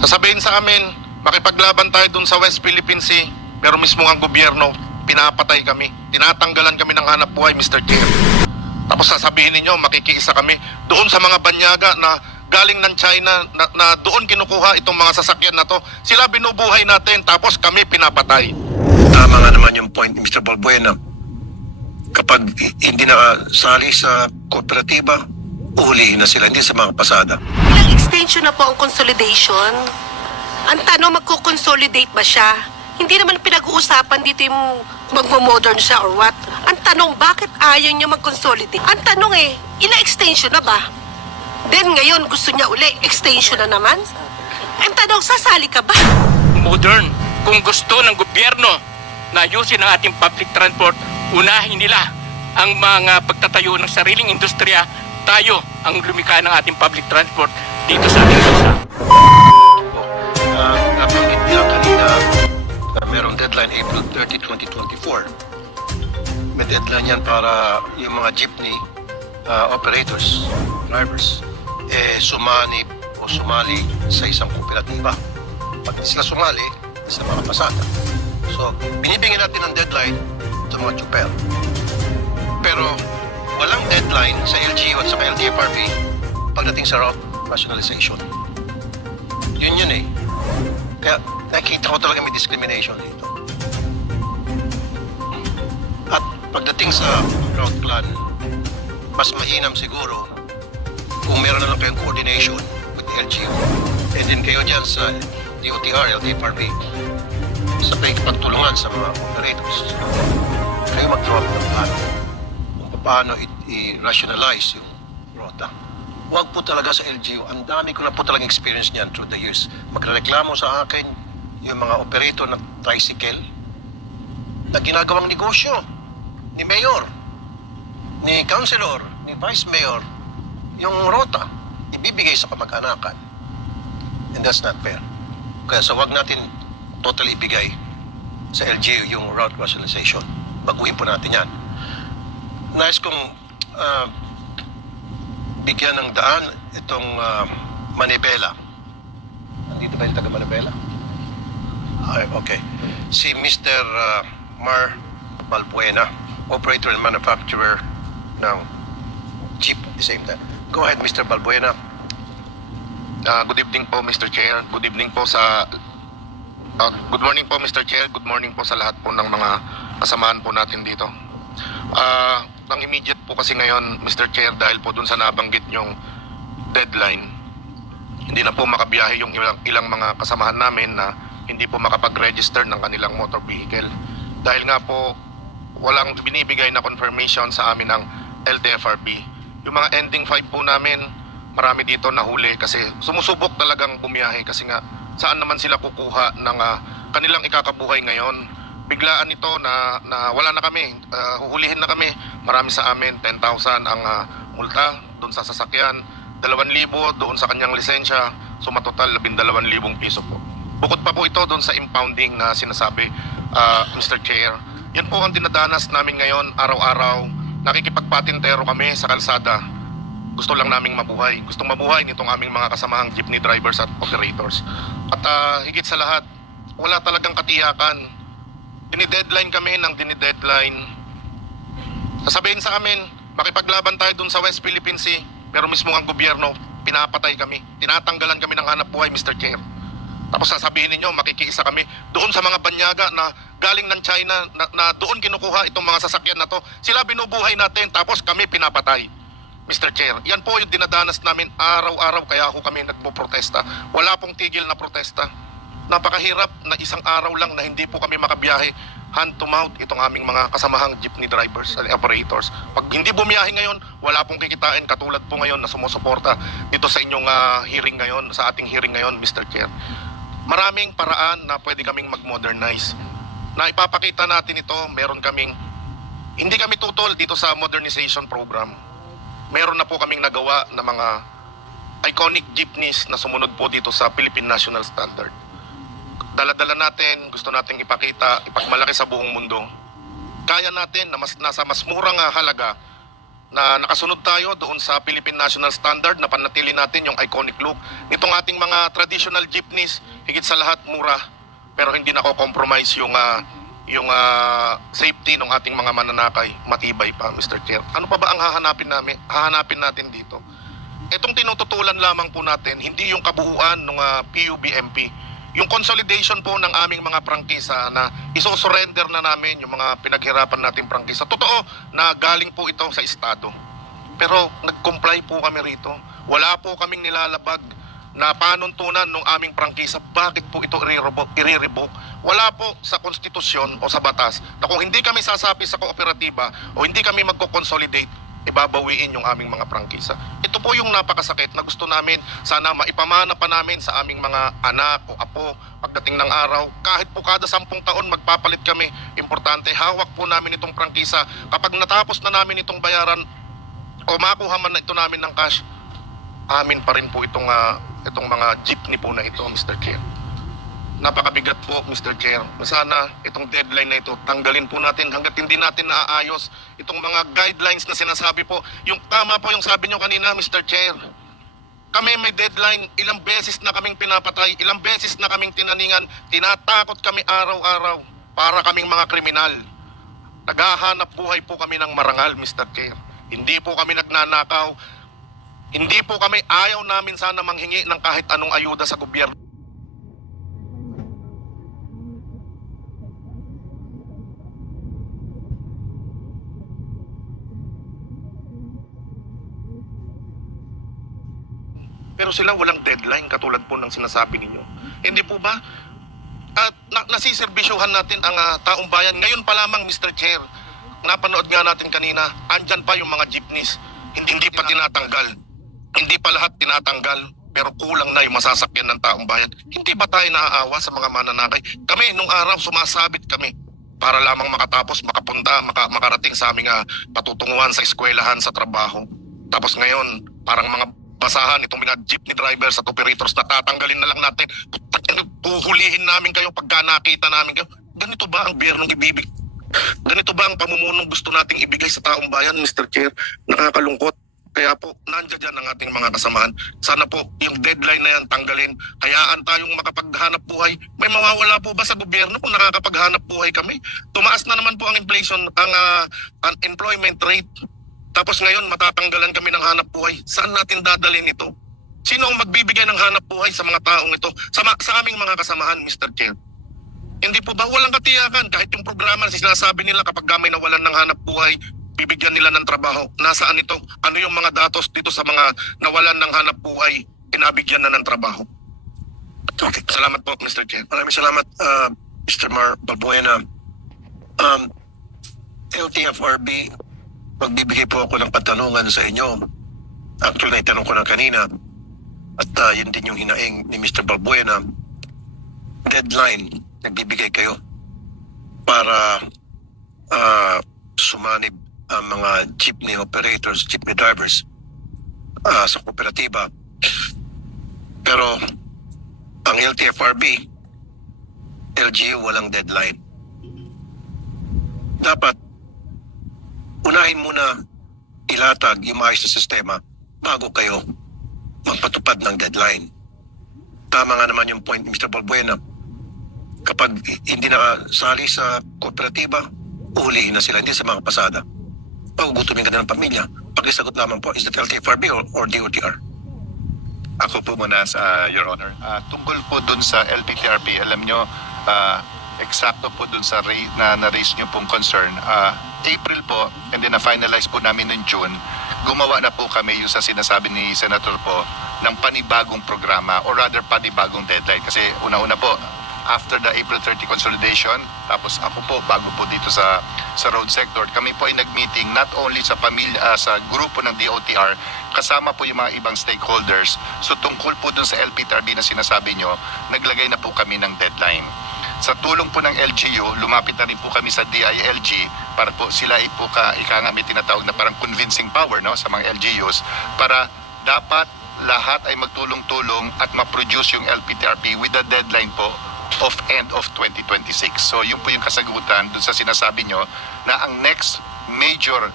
Sasabihin sa amin, makipaglaban tayo dun sa West Philippine Sea, pero mismo ang gobyerno, pinapatay kami. Tinatanggalan kami ng hanap buhay, Mr. Chair. Tapos sasabihin ninyo, makikiisa kami doon sa mga banyaga na galing ng China na doon kinukuha itong mga sasakyan na to. Sila binubuhay natin, tapos kami pinapatay. Tama nga naman yung point ni Mr. Balbuena. Kapag hindi nakasali sa kooperatiba, uhulihin na sila, hindi sa mga pasada. Ilang extension na po ang consolidation? Ang tanong, magko-consolidate ba siya? Hindi naman pinag-uusapan dito yung magmo-modern siya or what. Ang tanong, bakit ayaw niya mag-consolidate? Ang tanong ilang extension na ba? Then ngayon, gusto niya uli, extension na naman? Ang tanong, sasali ka ba? Modern. Kung gusto ng gobyerno na ayusin ang ating public transport, unahin nila ang mga pagtatayo ng sariling industriya. Tayo ang lumikha ng ating public transport dito sa ating bansa. Nabanggit niya kanina, merong deadline April 30, 2024. May deadline yan para yung mga jeepney operators, drivers, sumali sa isang kooperatiba. Pag hindi sila sumali, sa mga pasada. So, binibigyan natin ng deadline sa mga chuper. Pero, walang deadline sa LGU at sa LTFRB pagdating sa route rationalization. Yun eh. Kaya, nakikita ko talaga may discrimination dito. At pagdating sa route plan, mas mainam siguro kung meron na lang kayong coordination with the LGU. And then kayo dyan sa DOTR, LTFRB, sa pagtulungan sa mga operators. Kayo mag-drop ng plano kung paano i-rationalize yung rota. Huwag po talaga sa LGU. Ang dami ko na po talagang experience niyan through the years. Magreklamo sa akin yung mga operator ng tricycle na ginagawang negosyo ni Mayor, ni Councilor, ni Vice Mayor, yung rota ibibigay sa kamag-anakan. And that's not fair. Kaya so wag natin totally ibigay sa LGU yung route rationalization. Baguhin po natin yan. Nais kong bigyan ng daan itong Manibela. Nandito ba yung taga Manibela? Ay, okay. Si Mr. Mar Balbuena, operator and manufacturer ng jeep at the same time. Go ahead, Mr. Balbuena. Good evening po, Mr. Chair. Good evening po sa... good morning po, Mr. Chair. Good morning po sa lahat po ng mga kasamahan po natin dito. Ang immediate po kasi ngayon, Mr. Chair, dahil po dun sa nabanggit nyong deadline, hindi na po makabiyahe yung ilang mga kasamahan namin na hindi po makapag-register ng kanilang motor vehicle. Dahil nga po, walang binibigay na confirmation sa amin ng LTFRB. Yung mga ending 5 po namin, marami dito nahuli kasi sumusubok talagang bumiyahe kasi nga saan naman sila kukuha ng kanilang ikakabuhay ngayon. Biglaan ito na wala na kami, huhulihin na kami. Marami sa amin, 10,000 ang multa doon sa sasakyan, 2,000 doon sa kanyang lisensya, so matotal 12,000 piso po. Bukod pa po ito doon sa impounding na sinasabi, Mr. Chair. Yan po ang dinadanas namin ngayon, araw-araw. Nakikipagpatintero kami sa kalsada. Gusto lang naming mabuhay. Gustong mabuhay nitong aming mga kasamahang jeepney drivers at operators. At higit sa lahat, wala talagang katiyakan. Dinideadline kami ng dinideadline. Sasabihin sa amin, makipaglaban tayo dun sa West Philippine Sea, pero mismo ang gobyerno, pinapatay kami. Tinatanggalan kami ng hanap buhay, Mr. Chair. Tapos sasabihin ninyo, makikiisa kami doon sa mga banyaga na galing ng China na doon kinukuha itong mga sasakyan na to. Sila binubuhay natin, tapos kami pinapatay. Mr. Chair, yan po yung dinadanas namin araw-araw, kaya ako kami nagpo-protesta. Wala pong tigil na protesta. Napakahirap na isang araw lang na hindi po kami makabiyahe hand to mouth itong aming mga kasamahang jeepney drivers and operators. Pag hindi bumiyahe ngayon, wala pong kikitain, katulad po ngayon na sumusuporta dito sa inyong hearing ngayon, sa ating hearing ngayon, Mr. Chair. Maraming paraan na pwede kaming mag-modernize. Na ipapakita natin ito, meron kaming, hindi kami tutol dito sa modernization program. Meron na po kaming nagawa na mga iconic jeepneys na sumunod po dito sa Philippine National Standard. Dala-dala natin, gusto nating ipakita, ipagmalaki sa buong mundo. Kaya natin na nasa mas murang halaga na nakasunod tayo doon sa Philippine National Standard na panatili natin yung iconic look. Itong ating mga traditional jeepneys, higit sa lahat mura, pero hindi nako-compromise yung safety ng ating mga mananakay. Matibay pa, Mr. Chair. Ano pa ba ang hahanapin natin dito? Itong tinututulan lamang po natin, hindi yung kabuuan ng PUBMP. Yung consolidation po ng aming mga prangkisa na isosurrender na namin yung mga pinaghirapan nating prangkisa. Totoo na galing po ito sa Estado. Pero nag-comply po kami rito. Wala po kaming nilalabag na panuntunan ng aming prangkisa. Bakit po ito i-revoke? Wala po sa konstitusyon o sa batas na kung hindi kami sasapi sa kooperatiba o hindi kami magko-consolidate, ibabawiin yung aming mga prangkisa. Ito po yung napakasakit na gusto namin sana maipamana pa namin sa aming mga anak o apo pagdating ng araw. Kahit po kada 10 taon magpapalit kami, importante hawak po namin itong prangkisa. Kapag natapos na namin itong bayaran o makuha man na ito namin ng cash, amin pa rin po itong mga jeepney po na ito, Mr. Chair. Napakabigat po, Mr. Chair. Sana itong deadline na ito, tanggalin po natin hanggat hindi natin naaayos itong mga guidelines na sinasabi po. Yung tama po yung sabi nyo kanina, Mr. Chair. Kami may deadline, ilang beses na kaming pinapatay, ilang beses na kaming tinaningan, tinatakot kami araw-araw para kaming mga kriminal. Naghahanap buhay po kami ng marangal, Mr. Chair. Hindi po kami nagnanakaw. Hindi po kami, ayaw namin sana manghingi ng kahit anong ayuda sa gobyerno. Pero sila walang deadline katulad po ng sinasabi ninyo. Hindi po ba? At nasiserbisyuhan natin ang taong bayan. Ngayon pa lamang, Mr. Chair, napanood nga natin kanina, andyan pa yung mga jeepneys. Hindi pa tinatanggal. Hindi pa lahat tinatanggal. Pero kulang na yung masasakyan ng taong bayan. Hindi pa tayo naaawa sa mga mananakay. Kami, nung araw, sumasabit kami para lamang makatapos, makapunta, makarating sa aming patutunguhan sa eskwelahan, sa trabaho. Tapos ngayon, parang mga basahan itong mga jeepney drivers at operators na tatanggalin na lang natin. Puhulihin namin kayo pagka nakita namin kayo. Ganito ba ang biyernong ibibig? Ganito ba ang pamumunong gusto nating ibigay sa taong bayan, Mr. Chair? Nakakalungkot. Kaya po, nandiyan dyan ang ating mga kasamahan. Sana po, yung deadline na yan tanggalin. Hayaan tayong makapaghanap buhay. May mawawala po ba sa gobyerno kung nakakapaghanap buhay kami? Tumaas na naman po ang inflation, ang unemployment rate. Tapos ngayon, matatanggalan kami ng hanap buhay. Saan natin dadalhin ito? Sino ang magbibigay ng hanap buhay sa mga taong ito? Sa aming mga kasamahan, Mr. Chair. Hindi po ba walang katiyakan? Kahit yung programa na sinasabi nila kapag may nawalan ng hanap buhay, bibigyan nila ng trabaho. Nasaan ito? Ano yung mga datos dito sa mga nawalan ng hanap buhay, pinabigyan na ng trabaho? Okay. Salamat po, Mr. Chair. Maraming salamat, Mr. Mar Balbuena. LTFRB, magbibigay po ako ng patanungan sa inyo. Actually, naitanong ko na kanina at yun din yung hinaing ni Mr. Balbuena. Deadline, nagbibigay kayo para sumanib ang mga jeepney operators, jeepney drivers sa kooperatiba. Pero ang LTFRB, LGU, walang deadline. Dapat unahin muna ilatag yung maayos na sistema bago kayo magpatupad ng deadline. Tama nga naman yung point ni Mr. Balbuena. Kapag hindi nakasali sa kooperatiba, uhulihin na sila, hindi sa mga pasada. Pagugutumin ka na ng pamilya. Pakisagot lamang po, is that LTFRB or DOTR? Ako po muna sa Your Honor. Tungkol po dun sa LPTRP, alam nyo, eksakto po dun sa na-raise nyo pong concern. April po, and then na-finalize po namin in June, gumawa na po kami yung sa sinasabi ni Senator po ng panibagong programa or rather panibagong deadline. Kasi una-una po, after the April 30 consolidation, tapos ako po bago po dito sa road sector, kami po ay nag-meeting not only sa pamilya, sa grupo ng DOTR, kasama po yung mga ibang stakeholders. So tungkol po dun sa LPTRB na sinasabi nyo, naglagay na po kami ng deadline. Sa tulong po ng LGU, lumapit na rin po kami sa DILG para po sila ay po may tinatawag na parang convincing power, no, sa mga LGUs para dapat lahat ay magtulong-tulong at ma-produce yung LPTRP with the deadline po of end of 2026. So yun po yung kasagutan dun sa sinasabi nyo na ang next major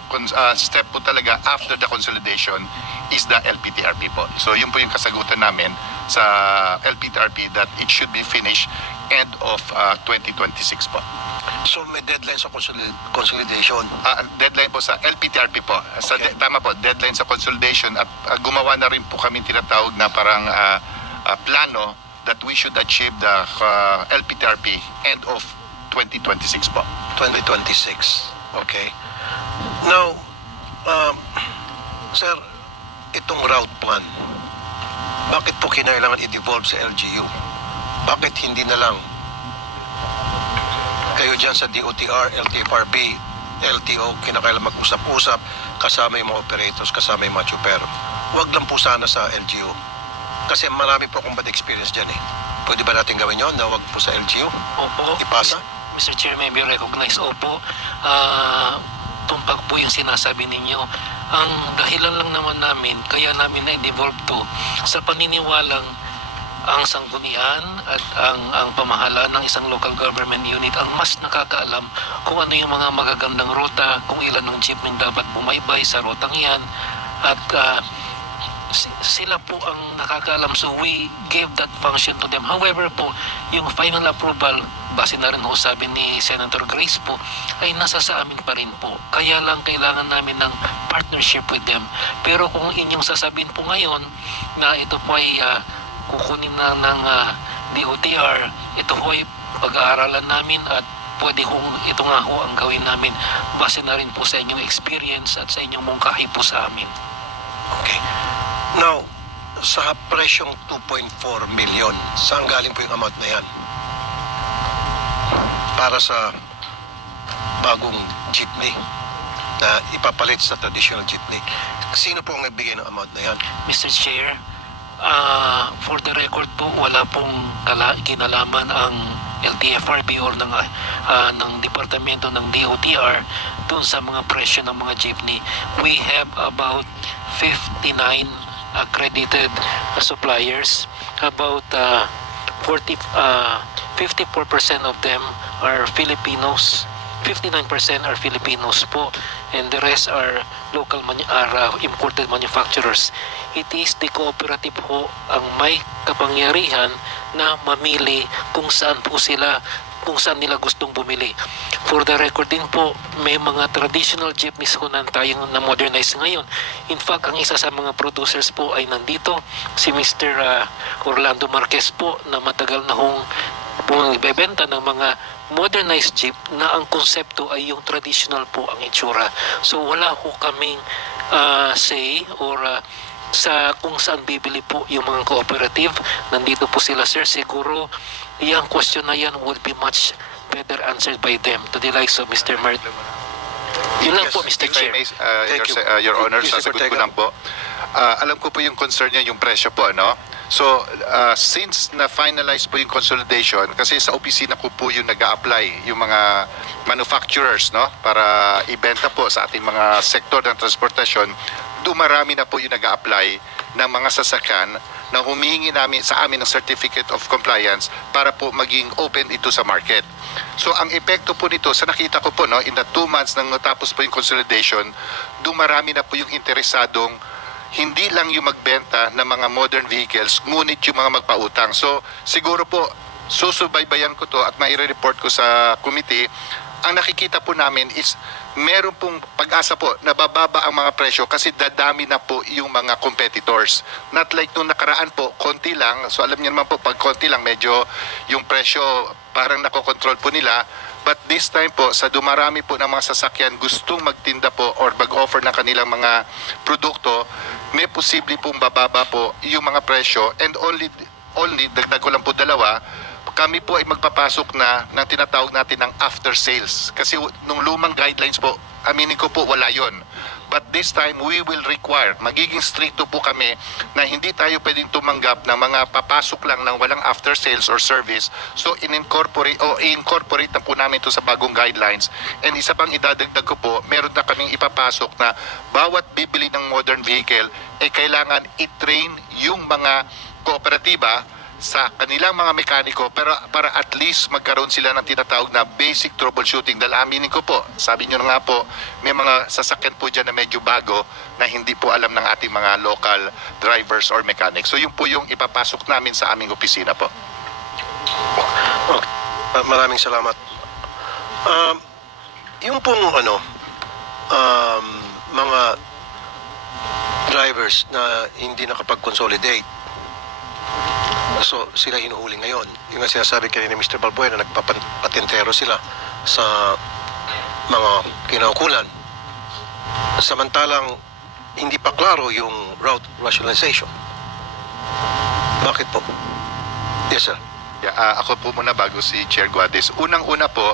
step po talaga after the consolidation is the LPTRP po. So yun po yung kasagutan namin sa LPTRP that it should be finished end of 2026 po. So may deadline sa consolidation. Deadline po sa LPTRP po. Sa Okay. tama po, deadline sa consolidation at gumawa na rin po kami tinatawag na parang plano that we should achieve the LPTRP end of 2026 po. 2026. Okay. Now, sir, itong route plan, bakit po kinailangan i-devolve sa LGU? Bakit hindi na lang kayo dyan sa DOTR, LTFRB, LTO, kinakailangan mag-usap-usap, kasama yung mga operators, kasama yung mga tsuper. Huwag lang po sana sa LGU. Kasi marami po akong bad experience dyan eh. Pwede ba natin gawin yun na huwag po sa LGU? Opo. Ipasa? Mr. Chair, may be recognized. Opo. Tumpag po yung sinasabi ninyo. Ang dahilan lang naman namin, kaya namin na-devolve to sa paniniwalang ang sanggunian at ang pamahalaan ng isang local government unit ang mas nakakaalam kung ano yung mga magagandang ruta, kung ilan ng jeepney dapat bumaybay sa rutang yan, at sila po ang nakakaalam. So we gave that function to them. However po, yung final approval, base na rin ho sabi ni Senator Grace po, ay nasa sa amin pa rin po. Kaya lang kailangan namin ng partnership with them. Pero kung inyong sasabihin po ngayon na ito po ay kukunin na ng DOTR, ito ho ay pag-aaralan namin at pwede kong ito nga ho ang gawin namin base na rin po sa inyong experience at sa inyong mungkahi po sa amin. Okay. Now, sa presyong 2.4 million, saan galing po yung amount na yan? Para sa bagong jeepney na ipapalit sa traditional jeepney. Sino po ang nagbigay ng amount na yan? Mr. Chair, for the record po, wala pong kinalaman ang LTFRB or ng departamento ng DOTR dun sa mga presyo ng mga jeepney. We have about 59 accredited suppliers. About 54% of them are Filipinos. 59% are Filipinos po, and the rest are local imported manufacturers. It is the cooperative ho ang may kapangyarihan na mamili kung saan nila gustong bumili. For the record din po, may mga traditional jeepneys ho na tayong na-modernize ngayon. In fact, ang isa sa mga producers po ay nandito, si Mr. Orlando Marquez po, na matagal na hong nagbebenta ng mga modernized jeep na ang konsepto ay yung traditional po ang itsura. So wala ho kaming say or sa kung saan bibili po yung mga cooperative. Nandito po sila, sir. Siguro yung question na yan will be much better answered by them, to the likes of Mr. Mert. Yun lang po, Mr. If Chair. I may, Thank you. Your Honor, Mr. sasagot ko Ortega. lang po. Alam ko po yung concern niya, yung presyo po, no? So, since na-finalize po yung consolidation, kasi sa opisina ko po yung nag-a-apply yung mga manufacturers, no? Para ibenta po sa ating mga sektor ng transportasyon, dumarami na po yung nag-a-apply ng mga sasakyan na humihingi sa amin ng certificate of compliance para po maging open ito sa market. So ang epekto po nito, sa nakita ko po, no, in the 2 months nang natapos po yung consolidation, dumarami na po yung interesadong hindi lang yung magbenta ng mga modern vehicles, ngunit yung mga magpautang. So siguro po, susubaybayan ko to at maire-report ko sa committee. Ang nakikita po namin is meron pong pag-asa po na bababa ang mga presyo kasi dadami na po yung mga competitors. Not like nung nakaraan po, konti lang. So alam niyo naman po, pag konti lang, medyo yung presyo parang nakokontrol po nila. But this time po, sa dumarami po ng mga sasakyan gustong magtinda po or mag-offer ng kanilang mga produkto, may posible pong bababa po yung mga presyo. And only dagdag ko lang po dalawa, kami po ay magpapasok na ng tinatawag natin ng after sales. Kasi nung lumang guidelines po, aminin ko po, wala yon. But this time, we will require, magiging stricto po kami na hindi tayo pwedeng tumanggap ng mga papasok lang ng walang after sales or service. So, i-incorporate na po namin ito sa bagong guidelines. And isa pang idadagdag ko po, meron na kaming ipapasok na bawat bibili ng modern vehicle, kailangan i-train yung mga kooperatiba sa kanilang mga mekaniko pero para at least magkaroon sila ng tinatawag na basic troubleshooting. Dahil aminin ko po, sabi nyo na nga po, may mga sasakyan po dyan na medyo bago na hindi po alam ng ating mga local drivers or mechanics. So yun po yung ipapasok namin sa aming opisina po. Okay. Maraming salamat. Yung pong mga drivers na hindi nakapag-consolidate, so sila hinuhuli ngayon. Yung nga sinasabi kayo ni Mr. Balbuena, nagpapatintero sila sa mga kinaukulan. Samantalang hindi pa klaro yung route rationalization. Bakit po? Yes, sir. Yeah, ako po muna bago si Chair Guadis. Unang-una po,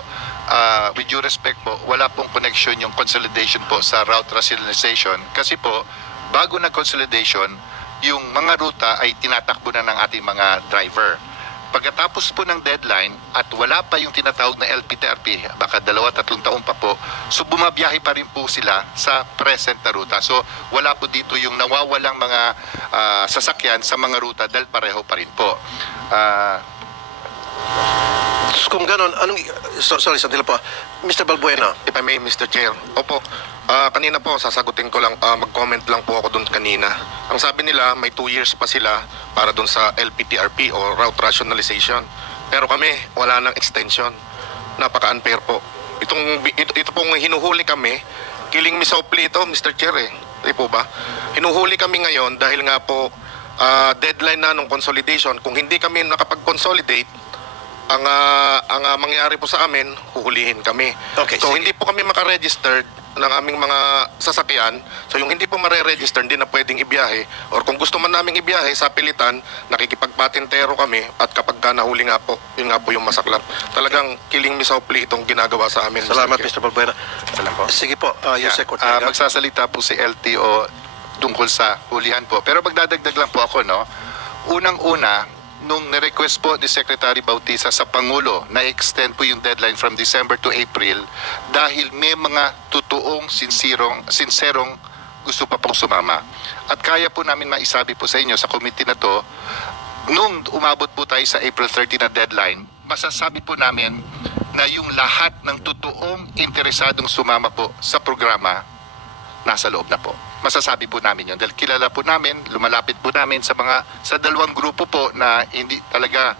with due respect po, wala pong connection yung consolidation po sa route rationalization. Kasi po, bago na consolidation, yung mga ruta ay tinatakbo na ng ating mga driver. Pagkatapos po ng deadline at wala pa yung tinatawag na LPTRP, baka 2-3 taon pa po, so bumabiyahe pa rin po sila sa present na ruta. So wala po dito yung nawawalang mga sasakyan sa mga ruta dahil pareho pa rin po. Kung ganon, sorry, sandali po. Mr. Balbuena, If I may, Mr. Chair. Opo, kanina po, sasagutin ko lang, mag-comment lang po ako doon kanina. Ang sabi nila, may 2 years pa sila para doon sa LPTRP o Route Rationalization. Pero kami, wala nang extension. Napaka-unfair po. Ito pong hinuhuli kami, kiling misaupli ito, Mr. Chair eh. Di po ba? Hinuhuli kami ngayon dahil nga po, deadline na ng consolidation. Kung hindi kami nakapag-consolidate, ang mangyayari po sa amin, huhulihin kami. Okay, So sige. hindi po kami makaregistered ng aming mga sasakyan. So yung hindi po mare-register, hindi na pwedeng ibiyahe. Or kung gusto man naming ibiyahe sa pilitan, nakikipagpatintero kami at kapag ka nahuli nga po, yun nga po yung masaklap. Talagang kiling misaupli itong ginagawa sa amin. salamat Chair. Mr. Balbuena. Salamat po. Sige po, Yusek Yeah, Ortega. magsasalita po si LTO tungkol sa hulihan po. Pero magdadagdag lang po ako, no? Unang-una, nung nirequest po ni Secretary Bautista sa Pangulo na extend po yung deadline from December to April dahil may mga totoong sinserong gusto pa pong sumama. At kaya po namin maisabi po sa inyo sa committee na to, nung umabot po tayo sa April 30 na deadline, masasabi po namin na yung lahat ng totoong interesadong sumama po sa programa nasa loob na po. Masasabi po namin yun dahil kilala po namin, lumalapit po namin sa dalawang grupo po na hindi talaga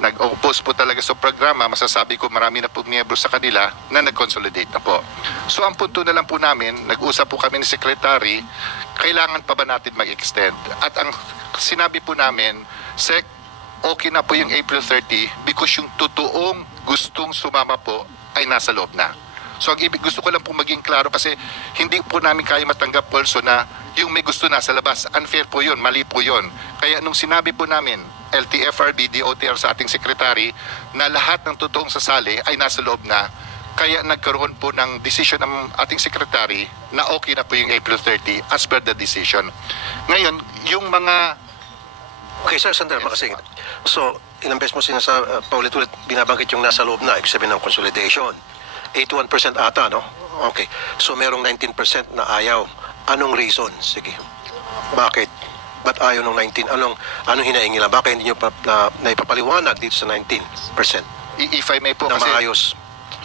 nag-oppose po talaga sa programa. Masasabi ko marami na po miyembro sa kanila na nag-consolidate na po. So ang punto na lang po namin, nag-usap po kami ni Secretary, kailangan pa ba natin mag-extend? At ang sinabi po namin, Sec, okay na po yung April 30 because yung totoong gustong sumama po ay nasa loob na. So ang ibig gusto ko lang po maging klaro kasi hindi po namin kaya matanggap also na yung may gusto nasa labas. Unfair po yun, mali po yun. Kaya nung sinabi po namin, LTFRB, DOTR sa ating sekretary, na lahat ng totoong sasali ay nasa loob na, kaya nagkaroon po ng decision ng ating sekretary na okay na po yung April 30 as per the decision. Ngayon, yung mga Okay, sir, sandali kasi. So, ilang beses mo paulit-ulit binabanggit yung nasa loob na, ibig sabihin ng consolidation. 81% ata, no? Okay. So, merong 19% na ayaw. Anong reason? Sige. Bakit? Ba't ayaw ng 19? Anong hinahingi nila? Bakit hindi nyo naipapaliwanag dito sa 19% if I may po na kasi maayos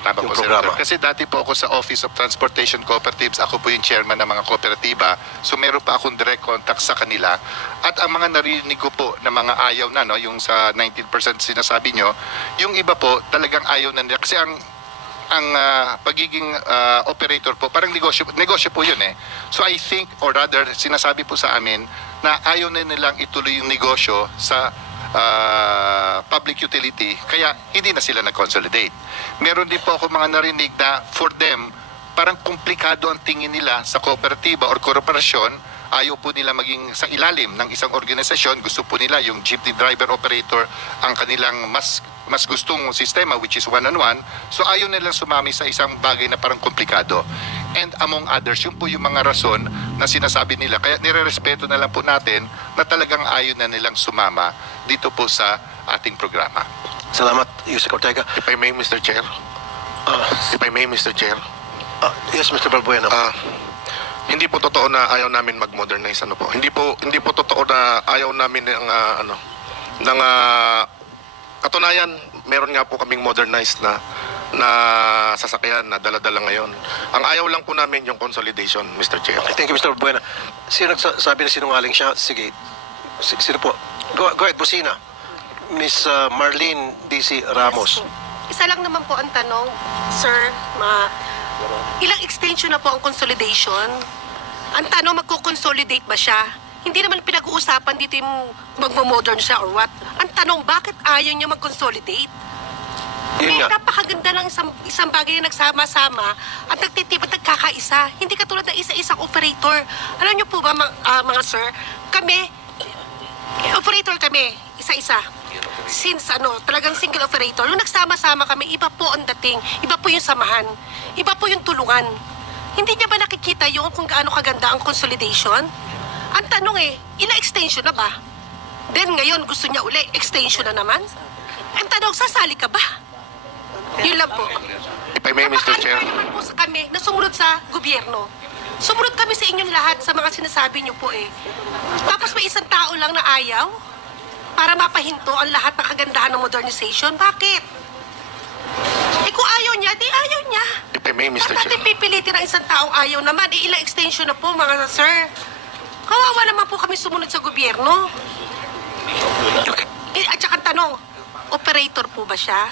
tama yung po, programa? Senator. Kasi dati po ako sa Office of Transportation Cooperatives, ako po yung chairman ng mga kooperatiba. So meron pa akong direct contact sa kanila. At ang mga narinig ko po na mga ayaw na, no, yung sa 19% sinasabi nyo, yung iba po talagang ayaw na nila. Kasi ang pagiging operator po, parang negosyo po yun eh. So I think, or rather, sinasabi po sa amin na ayaw na nilang ituloy yung negosyo sa public utility, kaya hindi na sila nag-consolidate. Meron din po ako mga narinig na for them, parang komplikado ang tingin nila sa kooperatiba or korporasyon. Ayaw po nila maging sa ilalim ng isang organisasyon. Gusto po nila yung jeepney driver operator ang kanilang mas gustong sistema, which is one-on-one. So ayaw nilang sumami sa isang bagay na parang komplikado. And among others, yun po yung mga rason na sinasabi nila. Kaya nire-respeto na lang po natin na talagang ayaw na nilang sumama dito po sa ating programa. Salamat, Yusek Ortega. If I may, Mr. Chair. If I may, Mr. Chair. Yes, Mr. Balbuena. Hindi po totoo na ayaw namin mag-modernize, ano po. Hindi po totoo na ayaw namin ng ng katunayan, meron nga po kaming modernized na sasakyan na dala-dala ngayon. Ang ayaw lang po namin yung consolidation, Mr. Chair. Thank you, Mr. Buena. Sino nagsasabi na sinungaling siya? Sige. Sino po? Go ahead, Busina. Miss Marlene D.C. Ramos. Isa lang naman po ang tanong, sir, ilang extension na po ang consolidation? Ang tanong, magko-consolidate ba siya? Hindi naman pinag-uusapan dito yung magmo-modern siya or what. Ang tanong, bakit ayaw niya mag-consolidate? Yun nga. Napakaganda lang isang bagay na nagsama-sama at nagtitip at nagkakaisa. Hindi katulad ng isa-isang operator. Alam niyo po ba, mga sir, operator kami, isa-isa. Since talagang single operator, nung nagsama-sama kami, iba po ang dating, iba po yung samahan, iba po yung tulungan. Hindi niya ba nakikita yung kung gaano kaganda ang consolidation? Ang tanong ilang extension na ba? Then ngayon, gusto niya uli, extension na naman? Ang tanong, sasali ka ba? Yun lang po. If I may, Mr. Chair. Napaka-unfair naman po sa kami na sumunod sa gobyerno. Sumunod kami sa inyong lahat sa mga sinasabi niyo po Tapos may isang tao lang na ayaw para mapahinto ang lahat ng kagandahan ng modernization. Bakit? Kung ayaw niya, di ayaw niya. If I may, Mr. Bakit natin Chair. pipilitin ang isang taong ayaw naman? Ilang extension na po, mga sir. Kawawa naman po kami sumunod sa gobyerno. At saka tanong, operator po ba siya?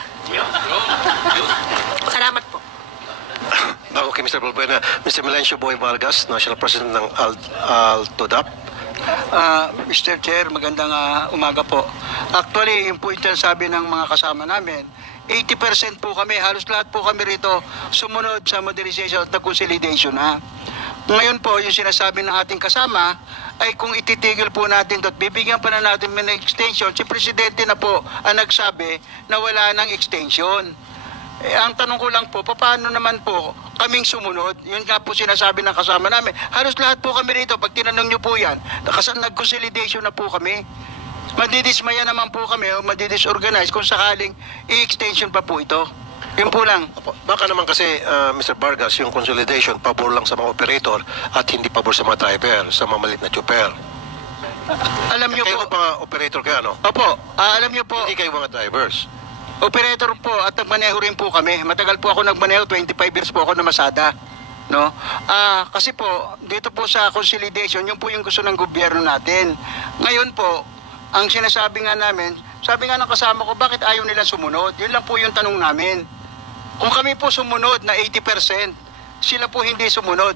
Salamat po. Bago kay Mr. Balbuena, Mr. Melencio Boy Vargas, National President ng ALTODAP. Mr. Chair, magandang umaga po. Actually, yung po yung sabi ng mga kasama namin, 80% po kami, halos lahat po kami rito sumunod sa modernization at consolidation na. Ngayon po, yung sinasabi ng ating kasama ay kung ititigil po natin at bibigyan pa na natin ng extension, si Presidente na po ang nagsabi na wala ng extension. Ang tanong ko lang po, paano naman po kaming sumunod? Yun nga po sinasabi ng kasama namin. Halos lahat po kami rito, pag tinanong nyo po yan, nag-consolidation na po kami. Madidismaya naman po kami o madidisorganize kung sakaling i-extension pa po ito. Yun po lang. Baka naman kasi, Mr. Vargas, yung consolidation, pabor lang sa mga operator at hindi pabor sa mga driver, sa mga maliit na chopper. Alam nyo Kayo po, mga operator kayo, ano? opo, alam nyo po, Hindi kayo mga drivers. operator po at nagmaneho rin po kami. Matagal po ako nagmaneho, 25 years po ako na Masada. No? Kasi po, dito po sa consolidation, yun po yung gusto ng gobyerno natin. Ngayon po, ang sinasabi nga namin, sabi nga ng kasama ko, bakit ayaw nila sumunod? Yun lang po yung tanong namin. Kung kami po sumunod na 80%, sila po hindi sumunod.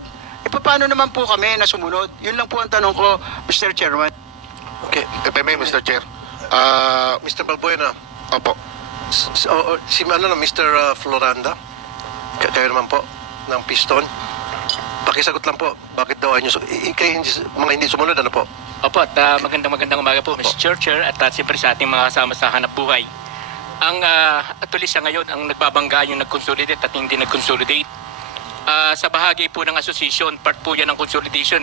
Paano naman po kami na sumunod? Yun lang po ang tanong ko, Mr. Chairman. Okay. If I may, Mr. Chair. Mr. Balbuena, Opo. Mr. Floranda, kayo naman po, ng Piston. Pakisagot lang po, bakit daw kayo mga hindi sumunod, ano po? Opo, at magandang umaga po, Mr. Chair, at siyempre sa ating mga kasama sa hanap buhay. Ang atuloy sa ngayon, ang nagbabangga yung nag-consolidate at hindi nag-consolidate. Sa bahagi po ng association, part po yan ng consolidation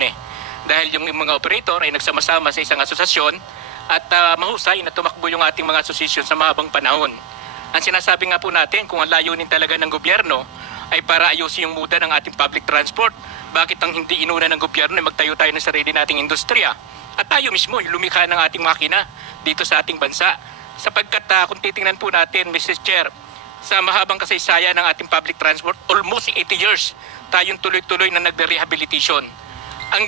Dahil yung mga operator ay nagsama-sama sa isang asosasyon at mahusay na tumakbo yung ating mga association sa mahabang panahon. Ang sinasabi nga po natin, kung ang layunin talaga ng gobyerno ay para ayusin yung muda ng ating public transport, bakit ang hindi inuna ng gobyerno ay magtayo tayo ng sarili nating industriya? At tayo mismo, yung lumikha ng ating makina dito sa ating bansa. Sapagkat kung titingnan po natin, Mr. Chair, sa mahabang kasaysayan ng ating public transport, almost 80 years tayong tuloy-tuloy na nagre-rehabilitation. Ang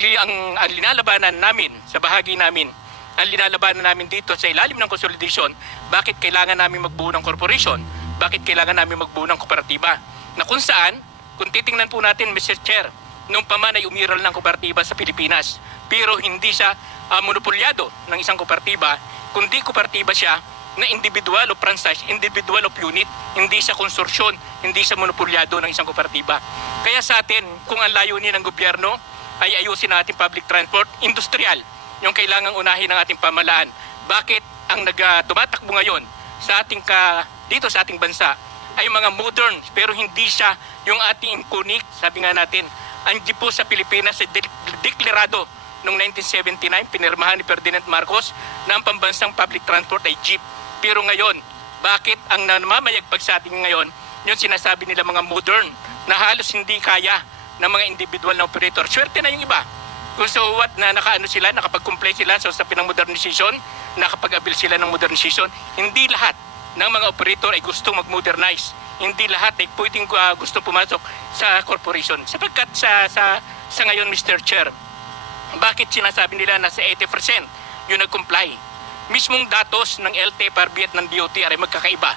linalabanan namin, sa bahagi namin, ang linalabanan namin dito sa ilalim ng consolidation, bakit kailangan namin magbuo ng corporation? Bakit kailangan namin magbuo ng kooperatiba? Na kung saan, kung titingnan po natin, Mr. Chair, nung paman ay umiral ng kooperatiba sa Pilipinas, pero hindi siya monopolyado ng isang kooperatiba, kundi kooperatiba siya na individual o franchise, individual o unit, hindi siya konsorsyon, hindi siya monopolyado ng isang kooperatiba. Kaya sa atin, kung ang layunin ng gobyerno ay ayusin natin public transport, industrial, yung kailangang unahin ng ating pamalaan. Bakit ang tumatakbo ngayon sa ating dito sa ating bansa ay mga modern pero hindi siya yung ating iconic, sabi nga natin, hindi po sa Pilipinas deklarado noong 1979, pinirmahan ni Ferdinand Marcos na ang pambansang public transport ay jeep. Pero ngayon, bakit ang namamayagpag sa atin ngayon, yung sinasabi nila mga modern na halos hindi kaya ng mga individual na operator. Swerte na yung iba. Kung so what na nakapag-comply sila sa usapin ng modernization, nakapag-abil sila ng modernization. Hindi lahat ng mga operator ay gusto mag-modernize. Hindi lahat ay pwedeng gusto pumasok sa corporation. Sapagkat sa ngayon, Mr. Chair, bakit sinasabi nila na sa 80% yung nag-comply? Mismong datos ng LTFRB at ng DOTR ay magkakaiba.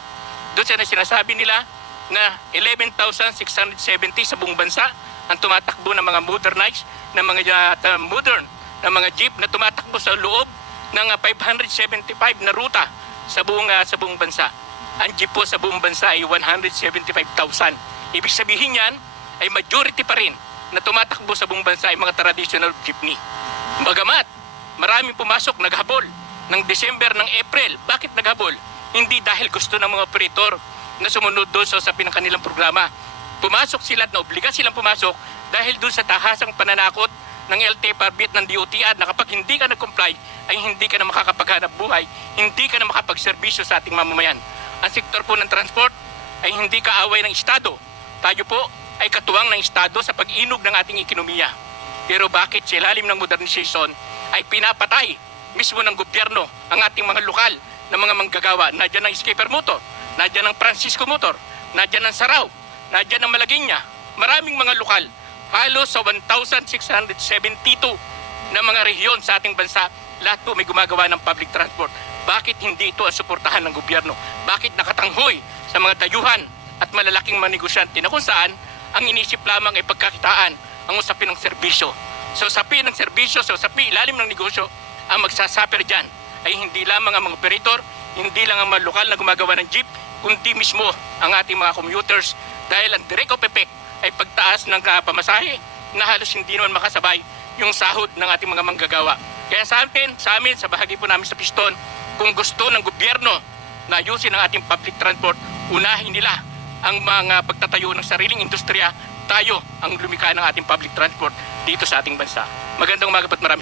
Doon sinasabi nila na 11,670 sa buong bansa ang tumatakbo ng mga modernized, ng mga modern, ng mga jeep na tumatakbo sa loob ng 575 na ruta sa buong bansa. Ang jeep po sa buong bansa ay 175,000. Ibig sabihin yan ay majority pa rin na tumatakbo sa buong bansa ay mga traditional jeepney. Bagamat maraming pumasok, naghabol ng December, ng April. Bakit naghabol? Hindi dahil gusto ng mga operator na sumunod doon sa usapin ng kanilang programa. Pumasok sila at naobliga silang pumasok dahil doon sa tahasang pananakot ng LTFRB at ng DOTR na kapag hindi ka nag-comply ay hindi ka na makakapaghanap buhay, hindi ka na makapagserbisyo sa ating mamamayan. Ang sektor po ng transport ay hindi kaaway ng Estado. Tayo po ay katuwang ng Estado sa pag-inog ng ating ekonomiya. Pero bakit sa ilalim ng modernization ay pinapatay mismo ng gobyerno ang ating mga lokal na mga manggagawa? Nadyan ang Skipper Motor, nadyan ang Francisco Motor, nadyan ang Sarao, nadyan ang Malagueña. Maraming mga lokal, halos sa 1,672 na mga rehiyon sa ating bansa, lahat po may gumagawa ng public transport. Bakit hindi ito ang suportahan ng gobyerno? Bakit nakatanghoy sa mga dayuhan at malalaking mga negosyante na kung saan ang inisip lamang ay pagkakitaan ang usapin ng serbisyo? Sa usapin ng serbisyo, sa usapin ilalim ng negosyo, ang magsasuffer dyan ay hindi lamang ang mga operator, hindi lang ang mga lokal na gumagawa ng jeep, kundi mismo ang ating mga commuters dahil ang direct of effect ay pagtaas ng pamasahe na halos hindi naman makasabay yung sahod ng ating mga manggagawa. Kaya sa amin, sa bahagi po namin sa Piston, kung gusto ng gobyerno na ayusin ang ating public transport, unahin nila ang mga pagtatayo ng sariling industriya, tayo ang lumikha ng ating public transport dito sa ating bansa. Magandang umaga po at marami.